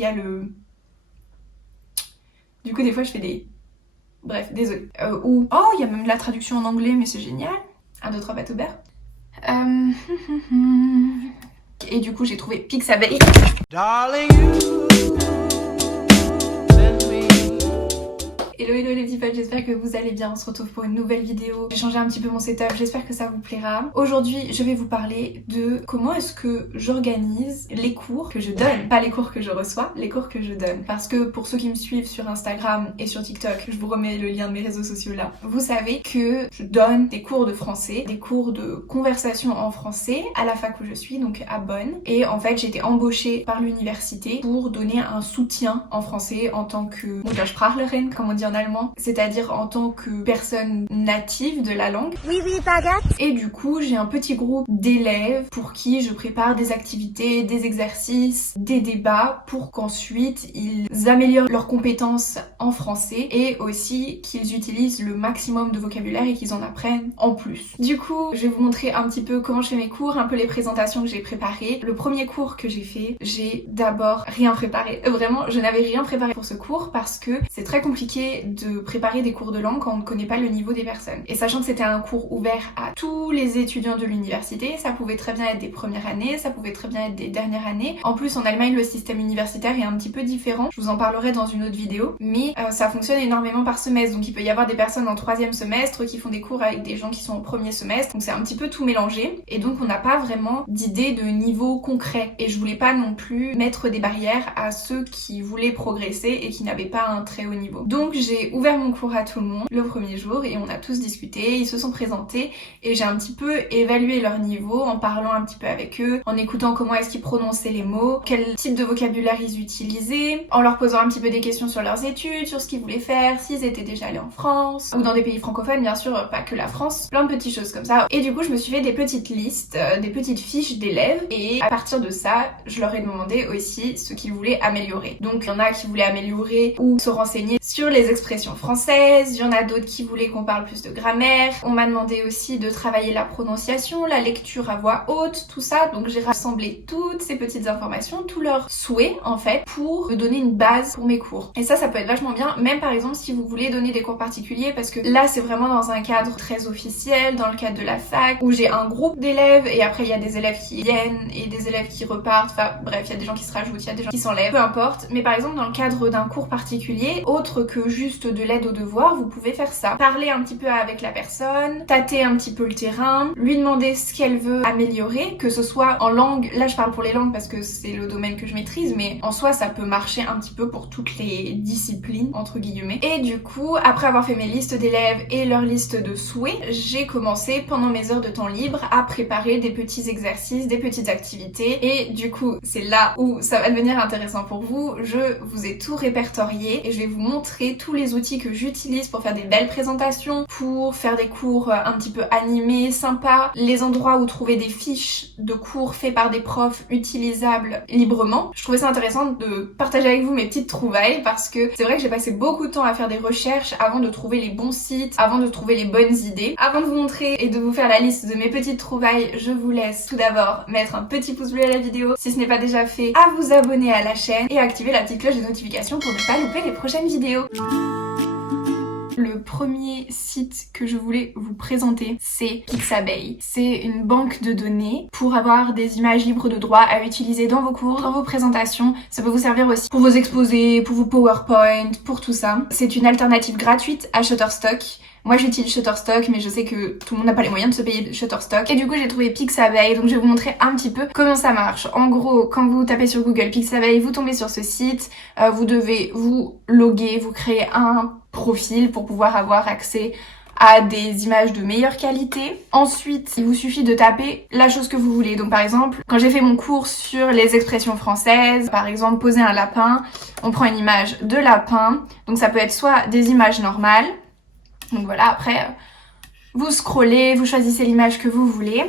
qu'il y a le... Du coup des fois je fais des... Bref, désolée. Ou... Oh, il y a même la traduction en anglais, mais c'est génial. 1, 2, 3, bateau vert. Et du coup j'ai trouvé Pixabay. Darling, hello hello les petits potes, j'espère que vous allez bien, on se retrouve pour une nouvelle vidéo. J'ai changé un petit peu mon setup, j'espère que ça vous plaira. Aujourd'hui je vais vous parler de comment est-ce que j'organise les cours que je donne, pas les cours que je reçois, les cours que je donne. Parce que pour ceux qui me suivent sur Instagram et sur TikTok, je vous remets le lien de mes réseaux sociaux là, vous savez que je donne des cours de français, des cours de conversation en français à la fac où je suis, donc à Bonn. Et en fait j'ai été embauchée par l'université pour donner un soutien en français en tant que Muttersprachlerin, comme on dit en allemand, c'est-à-dire en tant que personne native de la langue. Oui, oui, baguette. Et du coup, j'ai un petit groupe d'élèves pour qui je prépare des activités, des exercices, des débats pour qu'ensuite ils améliorent leurs compétences en français et aussi qu'ils utilisent le maximum de vocabulaire et qu'ils en apprennent en plus. Du coup, je vais vous montrer un petit peu comment je fais mes cours, un peu les présentations que j'ai préparées. Le premier cours que j'ai fait, j'ai d'abord rien préparé. Vraiment, je n'avais rien préparé pour ce cours parce que c'est très compliqué de préparer des cours de langue quand on ne connaît pas le niveau des personnes. Et sachant que c'était un cours ouvert à tous les étudiants de l'université, ça pouvait très bien être des premières années, ça pouvait très bien être des dernières années. En plus, en Allemagne, le système universitaire est un petit peu différent. Je vous en parlerai dans une autre vidéo, mais ça fonctionne énormément par semestre. Donc il peut y avoir des personnes en 3e semestre qui font des cours avec des gens qui sont au 1er semestre. Donc c'est un petit peu tout mélangé. Et donc on n'a pas vraiment d'idée de niveau concret. Et je voulais pas non plus mettre des barrières à ceux qui voulaient progresser et qui n'avaient pas un très haut niveau. Donc j'ai ouvert mon cours à tout le monde le premier jour et on a tous discuté, ils se sont présentés et j'ai un petit peu évalué leur niveau en parlant un petit peu avec eux, en écoutant comment est-ce qu'ils prononçaient les mots, quel type de vocabulaire ils utilisaient, en leur posant un petit peu des questions sur leurs études, sur ce qu'ils voulaient faire, s'ils étaient déjà allés en France ou dans des pays francophones, bien sûr, pas que la France, plein de petites choses comme ça. Et du coup je me suis fait des petites listes, des petites fiches d'élèves et à partir de ça je leur ai demandé aussi ce qu'ils voulaient améliorer. Donc il y en a qui voulaient améliorer ou se renseigner sur les expressions françaises, il y en a d'autres qui voulaient qu'on parle plus de grammaire. On m'a demandé aussi de travailler la prononciation, la lecture à voix haute, tout ça. Donc j'ai rassemblé toutes ces petites informations, tous leurs souhaits en fait, pour me donner une base pour mes cours. Et ça peut être vachement bien, même par exemple si vous voulez donner des cours particuliers, parce que là c'est vraiment dans un cadre très officiel, dans le cadre de la fac, où j'ai un groupe d'élèves et après il y a des élèves qui viennent et des élèves qui repartent, enfin bref, il y a des gens qui se rajoutent, il y a des gens qui s'enlèvent, peu importe. Mais par exemple dans le cadre d'un cours particulier, autre que juste de l'aide aux devoirs, vous pouvez faire ça. Parler un petit peu avec la personne, tâter un petit peu le terrain, lui demander ce qu'elle veut améliorer, que ce soit en langue, là je parle pour les langues parce que c'est le domaine que je maîtrise, mais en soi ça peut marcher un petit peu pour toutes les disciplines, entre guillemets. Et du coup, après avoir fait mes listes d'élèves et leur liste de souhaits, j'ai commencé pendant mes heures de temps libre à préparer des petits exercices, des petites activités, et du coup c'est là où ça va devenir intéressant pour vous. Je vous ai tout répertorié et je vais vous montrer tous les outils que j'utilise pour faire des belles présentations, pour faire des cours un petit peu animés, sympas, les endroits où trouver des fiches de cours faits par des profs utilisables librement. Je trouvais ça intéressant de partager avec vous mes petites trouvailles parce que c'est vrai que j'ai passé beaucoup de temps à faire des recherches avant de trouver les bons sites, avant de trouver les bonnes idées. Avant de vous montrer et de vous faire la liste de mes petites trouvailles, je vous laisse tout d'abord mettre un petit pouce bleu à la vidéo si ce n'est pas déjà fait, à vous abonner à la chaîne et à activer la petite cloche de notification pour ne pas louper les prochaines vidéos. Le premier site que je voulais vous présenter, c'est Pixabay. C'est une banque de données pour avoir des images libres de droit à utiliser dans vos cours, dans vos présentations. Ça peut vous servir aussi pour vos exposés, pour vos PowerPoint, pour tout ça. C'est une alternative gratuite à Shutterstock. Moi j'utilise Shutterstock, mais je sais que tout le monde n'a pas les moyens de se payer Shutterstock. Et du coup j'ai trouvé Pixabay, donc je vais vous montrer un petit peu comment ça marche. En gros, quand vous tapez sur Google Pixabay, vous tombez sur ce site, vous devez vous loguer, vous créer un profil pour pouvoir avoir accès à des images de meilleure qualité. Ensuite, il vous suffit de taper la chose que vous voulez. Donc par exemple, quand j'ai fait mon cours sur les expressions françaises, par exemple poser un lapin, on prend une image de lapin. Donc ça peut être soit des images normales, donc voilà, après vous scrollez, vous choisissez l'image que vous voulez.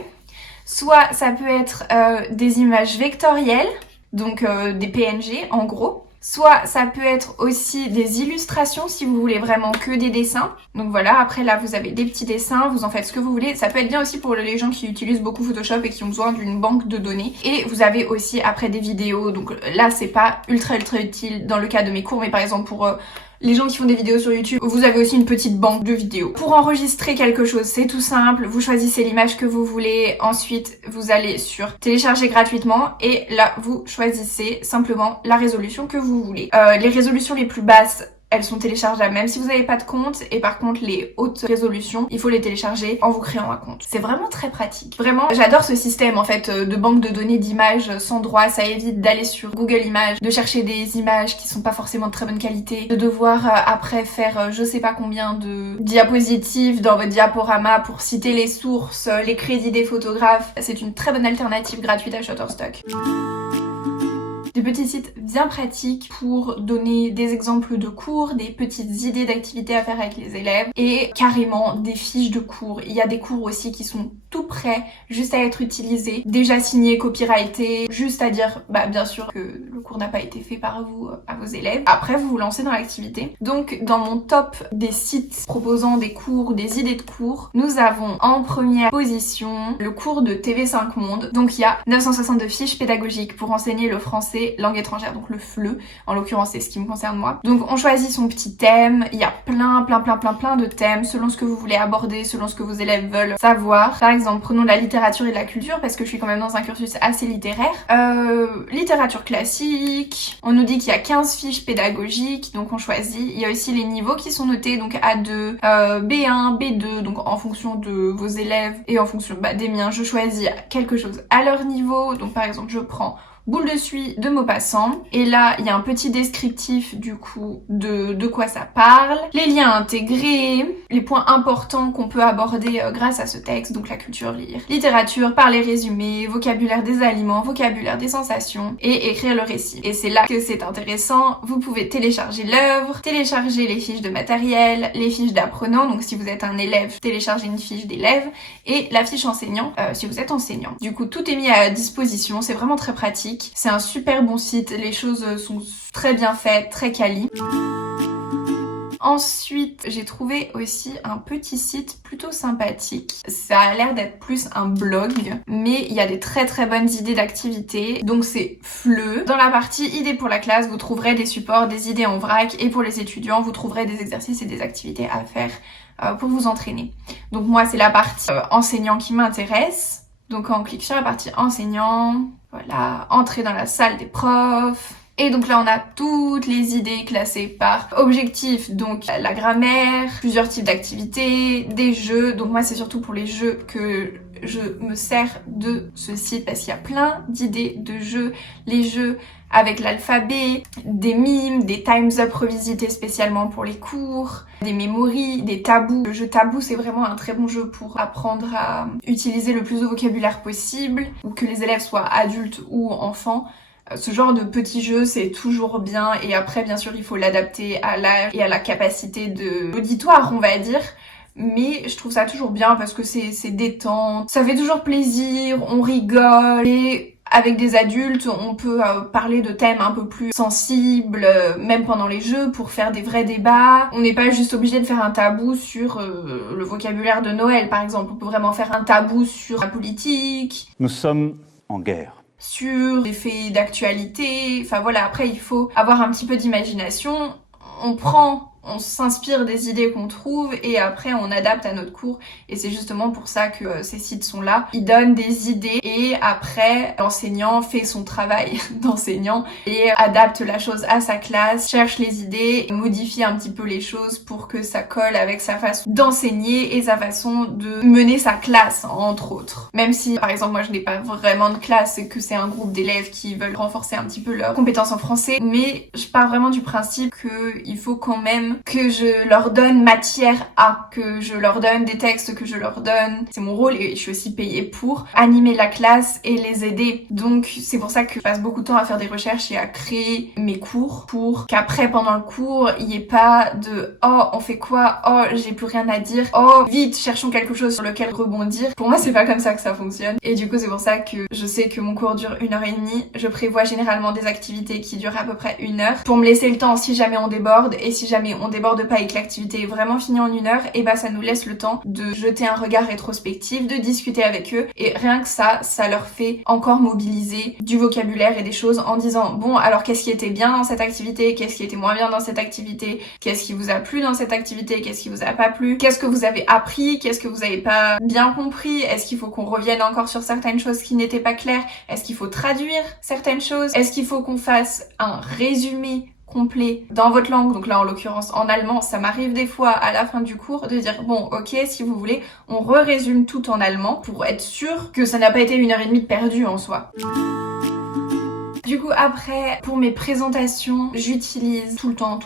Soit ça peut être des images vectorielles, donc des PNG en gros. Soit ça peut être aussi des illustrations si vous voulez vraiment que des dessins. Donc voilà, après là vous avez des petits dessins, vous en faites ce que vous voulez. Ça peut être bien aussi pour les gens qui utilisent beaucoup Photoshop et qui ont besoin d'une banque de données. Et vous avez aussi après des vidéos, donc là c'est pas ultra utile dans le cas de mes cours, mais par exemple pour les gens qui font des vidéos sur YouTube, vous avez aussi une petite banque de vidéos. Pour enregistrer quelque chose, c'est tout simple, vous choisissez l'image que vous voulez, ensuite vous allez sur télécharger gratuitement et là vous choisissez simplement la résolution que vous voulez. Les résolutions les plus basses, elles sont téléchargeables même si vous n'avez pas de compte, et par contre les hautes résolutions, il faut les télécharger en vous créant un compte. C'est vraiment très pratique. Vraiment, j'adore ce système en fait de banque de données d'images sans droit. Ça évite d'aller sur Google Images, de chercher des images qui sont pas forcément de très bonne qualité, de devoir après faire je sais pas combien de diapositives dans votre diaporama pour citer les sources, les crédits des photographes. C'est une très bonne alternative gratuite à Shutterstock. Des petits sites bien pratiques pour donner des exemples de cours, des petites idées d'activités à faire avec les élèves et carrément des fiches de cours. Il y a des cours aussi qui sont tout prêts, juste à être utilisés, déjà signés, copyrightés, juste à dire bien sûr que le cours n'a pas été fait par vous à vos élèves. Après vous vous lancez dans l'activité. Donc dans mon top des sites proposant des cours, des idées de cours, nous avons en première position le cours de TV5 Monde. Donc il y a 962 fiches pédagogiques pour enseigner le français langue étrangère, donc le FLE, en l'occurrence c'est ce qui me concerne moi. Donc on choisit son petit thème, il y a plein de thèmes selon ce que vous voulez aborder, selon ce que vos élèves veulent savoir. Par exemple, prenons la littérature et la culture parce que je suis quand même dans un cursus assez littéraire. Littérature classique, on nous dit qu'il y a 15 fiches pédagogiques, donc on choisit. Il y a aussi les niveaux qui sont notés, donc A2, B1, B2, donc en fonction de vos élèves et en fonction des miens, je choisis quelque chose à leur niveau. Donc par exemple, je prends boule de suie de Maupassant. Et là, il y a un petit descriptif du coup de quoi ça parle, les liens intégrés, les points importants qu'on peut aborder grâce à ce texte, donc la culture, lire, littérature, parler résumé, vocabulaire des aliments, vocabulaire des sensations et écrire le récit. Et c'est là que c'est intéressant, vous pouvez télécharger l'œuvre, télécharger les fiches de matériel, les fiches d'apprenant, donc si vous êtes un élève, téléchargez une fiche d'élève et la fiche enseignant si vous êtes enseignant. Du coup, tout est mis à disposition, c'est vraiment très pratique. C'est un super bon site, les choses sont très bien faites, très quali. Ensuite, j'ai trouvé aussi un petit site plutôt sympathique. Ça a l'air d'être plus un blog, mais il y a des très bonnes idées d'activités. Donc c'est FLE. Dans la partie idées pour la classe, vous trouverez des supports, des idées en vrac, et pour les étudiants, vous trouverez des exercices et des activités à faire pour vous entraîner. Donc moi, c'est la partie enseignant qui m'intéresse. Donc on clique sur la partie enseignant, voilà, entrer dans la salle des profs. Et donc là on a toutes les idées classées par objectif, donc la grammaire, plusieurs types d'activités, des jeux. Donc moi c'est surtout pour les jeux que je me sers de ce site parce qu'il y a plein d'idées de jeux, les jeux avec l'alphabet, des mimes, des times up revisités spécialement pour les cours, des memories, des tabous. Le jeu tabou c'est vraiment un très bon jeu pour apprendre à utiliser le plus de vocabulaire possible, ou que les élèves soient adultes ou enfants. Ce genre de petits jeux c'est toujours bien, et après bien sûr il faut l'adapter à l'âge et à la capacité de l'auditoire on va dire. Mais je trouve ça toujours bien parce que c'est détente, ça fait toujours plaisir, on rigole, et avec des adultes, on peut parler de thèmes un peu plus sensibles, même pendant les jeux, pour faire des vrais débats. On n'est pas juste obligé de faire un tabou sur le vocabulaire de Noël, par exemple. On peut vraiment faire un tabou sur la politique. Nous sommes en guerre. Sur des faits d'actualité. Enfin voilà, après il faut avoir un petit peu d'imagination. On s'inspire des idées qu'on trouve et après on adapte à notre cours, et c'est justement pour ça que ces sites sont là. Ils donnent des idées et après l'enseignant fait son travail d'enseignant et adapte la chose à sa classe, cherche les idées, modifie un petit peu les choses pour que ça colle avec sa façon d'enseigner et sa façon de mener sa classe entre autres. Même si par exemple moi je n'ai pas vraiment de classe et que c'est un groupe d'élèves qui veulent renforcer un petit peu leurs compétences en français, mais je pars vraiment du principe qu'il faut quand même aiment que je leur donne matière à, que je leur donne des textes, que je leur donne. C'est mon rôle et je suis aussi payée pour animer la classe et les aider. Donc c'est pour ça que je passe beaucoup de temps à faire des recherches et à créer mes cours pour qu'après pendant le cours il n'y ait pas de oh on fait quoi, oh j'ai plus rien à dire, oh vite cherchons quelque chose sur lequel rebondir. Pour moi c'est pas comme ça que ça fonctionne et du coup c'est pour ça que je sais que mon cours dure 1h30. Je prévois généralement des activités qui durent à peu près 1 heure pour me laisser le temps si jamais on déborde, et si jamais on déborde pas et que l'activité est vraiment finie en 1 heure, et bah ça nous laisse le temps de jeter un regard rétrospectif, de discuter avec eux, et rien que ça leur fait encore mobiliser du vocabulaire et des choses en disant bon alors qu'est-ce qui était bien dans cette activité, qu'est-ce qui était moins bien dans cette activité, qu'est-ce qui vous a plu dans cette activité, qu'est-ce qui vous a pas plu, qu'est-ce que vous avez appris, qu'est-ce que vous avez pas bien compris, est-ce qu'il faut qu'on revienne encore sur certaines choses qui n'étaient pas claires, est-ce qu'il faut traduire certaines choses, est-ce qu'il faut qu'on fasse un résumé complet dans votre langue, donc là en l'occurrence en allemand. Ça m'arrive des fois à la fin du cours de dire bon ok si vous voulez on résume tout en allemand pour être sûr que ça n'a pas été 1h30 de perdu en soi. Du coup après pour mes présentations j'utilise tout le temps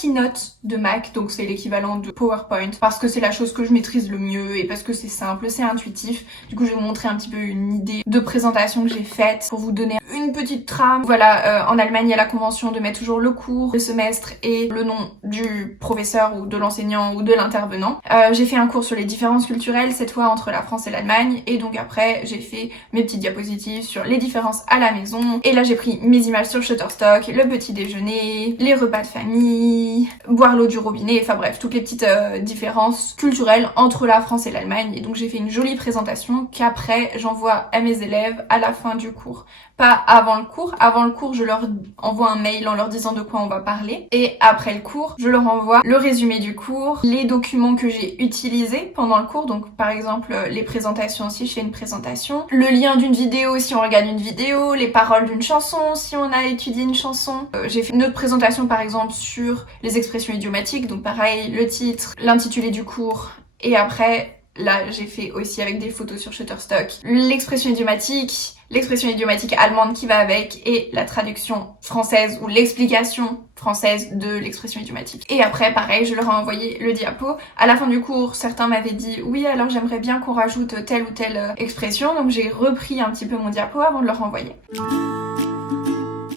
Keynote de Mac, donc c'est l'équivalent de PowerPoint parce que c'est la chose que je maîtrise le mieux et parce que c'est simple, c'est intuitif. Du coup je vais vous montrer un petit peu une idée de présentation que j'ai faite pour vous donner une petite trame. Voilà, en Allemagne il y a la convention de mettre toujours le cours, le semestre et le nom du professeur ou de l'enseignant ou de l'intervenant. J'ai fait un cours sur les différences culturelles cette fois entre la France et l'Allemagne, et donc après j'ai fait mes petites diapositives sur les différences à la maison. Et là j'ai pris mes images sur Shutterstock, le petit déjeuner, les repas de famille, boire l'eau du robinet, enfin bref, toutes les petites différences culturelles entre la France et l'Allemagne. Et donc j'ai fait une jolie présentation qu'après j'envoie à mes élèves à la fin du cours. Pas avant le cours. Avant le cours, je leur envoie un mail en leur disant de quoi on va parler. Et après le cours, je leur envoie le résumé du cours, les documents que j'ai utilisés pendant le cours. Donc par exemple, les présentations si je fais une présentation, le lien d'une vidéo si on regarde une vidéo, les paroles d'une chanson si on a étudié une chanson. J'ai fait une autre présentation par exemple sur les expressions idiomatiques. Donc pareil, le titre, l'intitulé du cours. Et après, là j'ai fait aussi avec des photos sur Shutterstock l'expression idiomatique allemande qui va avec et la traduction française ou l'explication française de l'expression idiomatique. Et après pareil je leur ai envoyé le diapo. À la fin du cours certains m'avaient dit oui alors j'aimerais bien qu'on rajoute telle ou telle expression, donc j'ai repris un petit peu mon diapo avant de leur envoyer.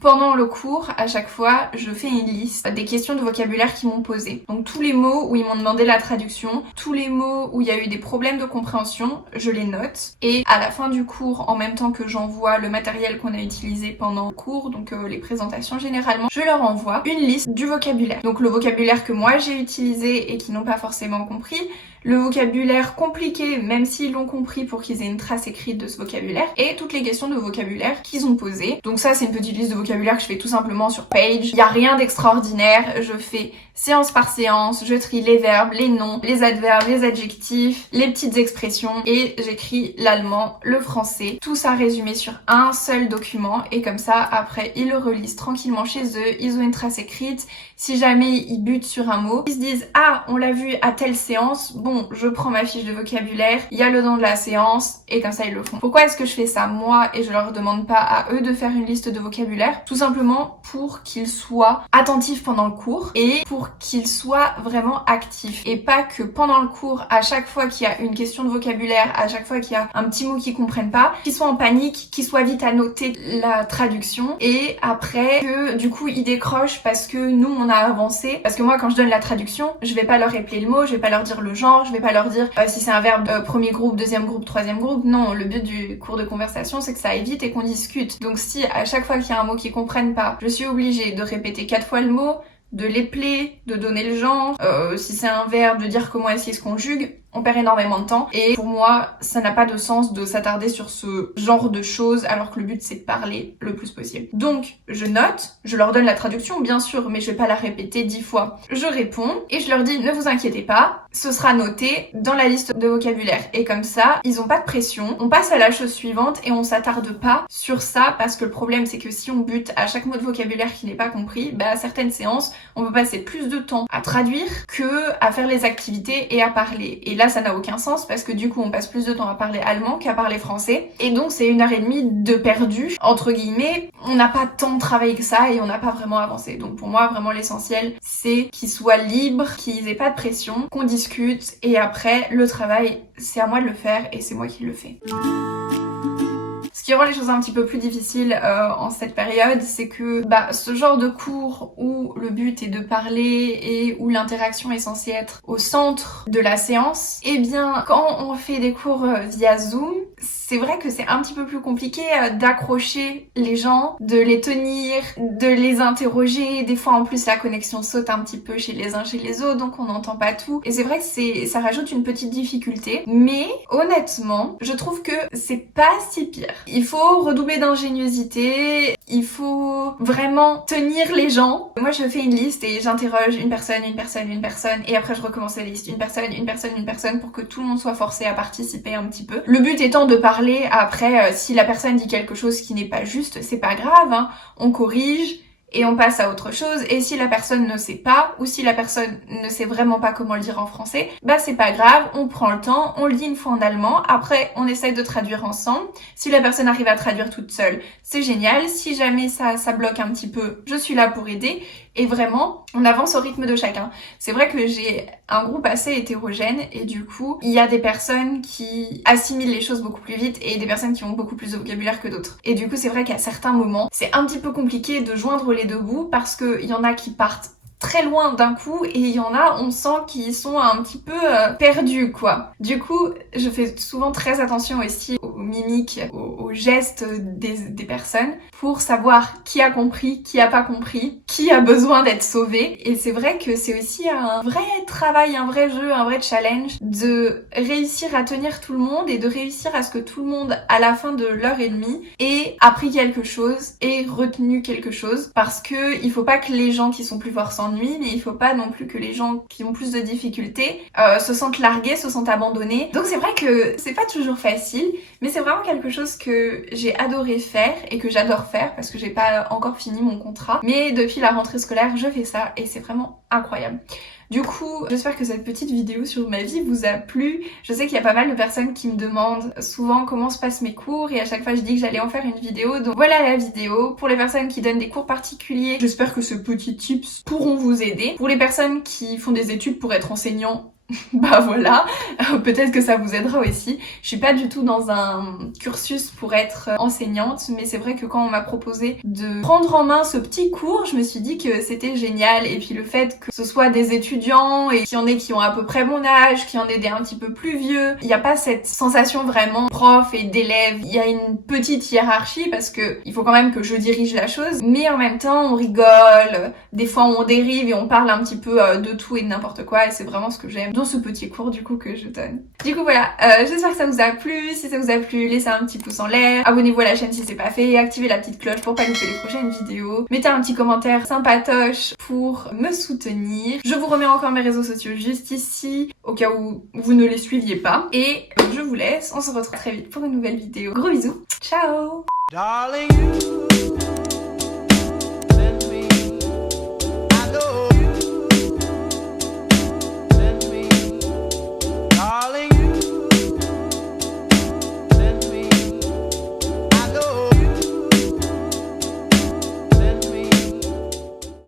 Pendant le cours, à chaque fois, je fais une liste des questions de vocabulaire qu'ils m'ont posées. Donc tous les mots où ils m'ont demandé la traduction, tous les mots où il y a eu des problèmes de compréhension, je les note. Et à la fin du cours, en même temps que j'envoie le matériel qu'on a utilisé pendant le cours, donc les présentations généralement, je leur envoie une liste du vocabulaire. Donc le vocabulaire que moi j'ai utilisé et qu'ils n'ont pas forcément compris, le vocabulaire compliqué, même s'ils l'ont compris pour qu'ils aient une trace écrite de ce vocabulaire, et toutes les questions de vocabulaire qu'ils ont posées. Donc ça, c'est une petite liste de vocabulaire que je fais tout simplement sur Page. Il n'y a rien d'extraordinaire, je fais séance par séance, je trie les verbes, les noms, les adverbes, les adjectifs, les petites expressions, et j'écris l'allemand, le français, tout ça résumé sur un seul document, et comme ça, après, ils le relisent tranquillement chez eux, ils ont une trace écrite. Si jamais ils butent sur un mot, ils se disent « Ah, on l'a vu à telle séance, bon, je prends ma fiche de vocabulaire, il y a le nom de la séance, et comme ça ils le font. » Pourquoi est-ce que je fais ça moi et je leur demande pas à eux de faire une liste de vocabulaire? Tout simplement pour qu'ils soient attentifs pendant le cours et pour qu'ils soient vraiment actifs. Et pas que pendant le cours, à chaque fois qu'il y a une question de vocabulaire, à chaque fois qu'il y a un petit mot qu'ils comprennent pas, qu'ils soient en panique, qu'ils soient vite à noter la traduction, et après que du coup ils décrochent parce que nous on a avancé. Parce que moi quand je donne la traduction, je vais pas leur épeler le mot, je vais pas leur dire le genre, je vais pas leur dire si c'est un verbe premier groupe, deuxième groupe, troisième groupe. Non, le but du cours de conversation c'est que ça aille vite et qu'on discute. Donc si à chaque fois qu'il y a un mot qu'ils comprennent pas, je suis obligée de répéter 4 fois le mot, de l'épeler, de donner le genre, si c'est un verbe, de dire comment est-ce qu'il se conjugue, on perd énormément de temps. Et pour moi, ça n'a pas de sens de s'attarder sur ce genre de choses alors que le but c'est de parler le plus possible. Donc, je note, je leur donne la traduction bien sûr, mais je vais pas la répéter 10 fois. Je réponds et je leur dis ne vous inquiétez pas, ce sera noté dans la liste de vocabulaire. Et comme ça, ils ont pas de pression, on passe à la chose suivante et on s'attarde pas sur ça parce que le problème c'est que si on bute à chaque mot de vocabulaire qui n'est pas compris, à certaines séances, on peut passer plus de temps à traduire que à faire les activités et à parler. Et là ça n'a aucun sens parce que du coup on passe plus de temps à parler allemand qu'à parler français. Et donc c'est 1h30 de perdu, entre guillemets. On n'a pas tant travaillé que ça et on n'a pas vraiment avancé. Donc pour moi vraiment l'essentiel c'est qu'ils soient libres, qu'ils aient pas de pression, qu'on discute et après le travail c'est à moi de le faire et c'est moi qui le fais. Ce qui rend les choses un petit peu plus difficiles en cette période, c'est que ce genre de cours où le but est de parler et où l'interaction est censée être au centre de la séance, eh bien quand on fait des cours via Zoom, c'est vrai que c'est un petit peu plus compliqué d'accrocher les gens, de les tenir, de les interroger. Des fois en plus la connexion saute un petit peu chez les uns chez les autres, donc on n'entend pas tout. Et c'est vrai que ça rajoute une petite difficulté. Mais honnêtement, je trouve que c'est pas si pire. Il faut redoubler d'ingéniosité, il faut vraiment tenir les gens. Moi je fais une liste et j'interroge une personne, et après je recommence la liste, une personne pour que tout le monde soit forcé à participer un petit peu. Le but étant de parler après, si la personne dit quelque chose qui n'est pas juste, c'est pas grave, hein, on corrige et on passe à autre chose. Et si la personne ne sait pas, ou si la personne ne sait vraiment pas comment le dire en français, c'est pas grave, on prend le temps, on le dit une fois en allemand, après on essaye de traduire ensemble. Si la personne arrive à traduire toute seule, c'est génial. Si jamais ça bloque un petit peu, je suis là pour aider. Et vraiment, on avance au rythme de chacun. C'est vrai que j'ai un groupe assez hétérogène et du coup, il y a des personnes qui assimilent les choses beaucoup plus vite et des personnes qui ont beaucoup plus de vocabulaire que d'autres. Et du coup, c'est vrai qu'à certains moments, c'est un petit peu compliqué de joindre les deux bouts parce qu'il y en a qui partent très loin d'un coup et il y en a, on sent qu'ils sont un petit peu perdus quoi. Du coup, je fais souvent très attention aussi aux mimiques, aux gestes des personnes pour savoir qui a compris, qui a pas compris, qui a besoin d'être sauvé. Et c'est vrai que c'est aussi un vrai travail, un vrai jeu, un vrai challenge de réussir à tenir tout le monde et de réussir à ce que tout le monde à la fin de l'heure et demie ait appris quelque chose et retenu quelque chose parce que il faut pas que les gens qui sont plus forts s'ennuient, mais il faut pas non plus que les gens qui ont plus de difficultés se sentent largués, se sentent abandonnés. Donc c'est vrai que c'est pas toujours facile, mais c'est vraiment quelque chose que j'ai adoré faire et que j'adore faire parce que j'ai pas encore fini mon contrat. Mais depuis la rentrée scolaire, je fais ça et c'est vraiment incroyable. Du coup, j'espère que cette petite vidéo sur ma vie vous a plu. Je sais qu'il y a pas mal de personnes qui me demandent souvent comment se passent mes cours et à chaque fois je dis que j'allais en faire une vidéo. Donc voilà la vidéo. Pour les personnes qui donnent des cours particuliers, j'espère que ce petit tips pourront vous aider. Pour les personnes qui font des études pour être enseignants, voilà, peut-être que ça vous aidera aussi. Je suis pas du tout dans un cursus pour être enseignante, mais c'est vrai que quand on m'a proposé de prendre en main ce petit cours, je me suis dit que c'était génial. Et puis le fait que ce soit des étudiants et qu'il y en ait qui ont à peu près mon âge, qu'il y en ait des un petit peu plus vieux, il n'y a pas cette sensation vraiment prof et d'élève. Il y a une petite hiérarchie parce que il faut quand même que je dirige la chose, mais en même temps on rigole, des fois on dérive et on parle un petit peu de tout et de n'importe quoi et c'est vraiment ce que j'aime dans ce petit cours du coup que je donne. Du coup voilà, j'espère que ça vous a plu. Si ça vous a plu, laissez un petit pouce en l'air, abonnez-vous à la chaîne si c'est pas fait, activez la petite cloche pour pas louper les prochaines vidéos, mettez un petit commentaire sympatoche pour me soutenir. Je vous remets encore mes réseaux sociaux juste ici au cas où vous ne les suiviez pas et je vous laisse, on se retrouve très vite pour une nouvelle vidéo. Gros bisous, ciao. Darling, you